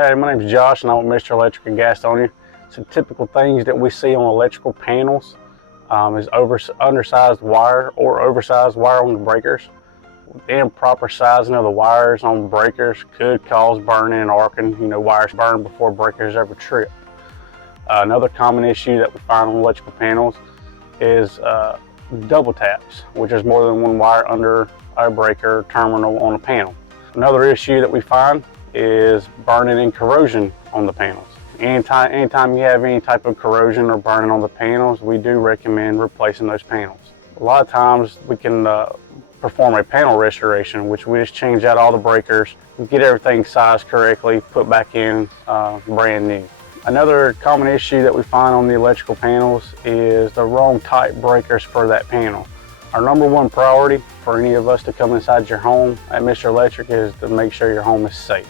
Hey, my name is Josh and I'm with Mr. Electric in Gastonia. Some typical things that we see on electrical panels is undersized wire or oversized wire on the breakers. The improper sizing of the wires on the breakers could cause burning and arcing. Wires burn before breakers ever trip. Another common issue that we find on electrical panels is double taps, which is more than one wire under a breaker terminal on a panel. Another issue that we find is burning and corrosion on the panels. Anytime you have any type of corrosion or burning on the panels, we do recommend replacing those panels. A lot of times we can perform a panel restoration, which we just change out all the breakers, get everything sized correctly, put back in brand new. Another common issue that we find on the electrical panels is the wrong type breakers for that panel. Our number one priority for any of us to come inside your home at Mr. Electric is to make sure your home is safe.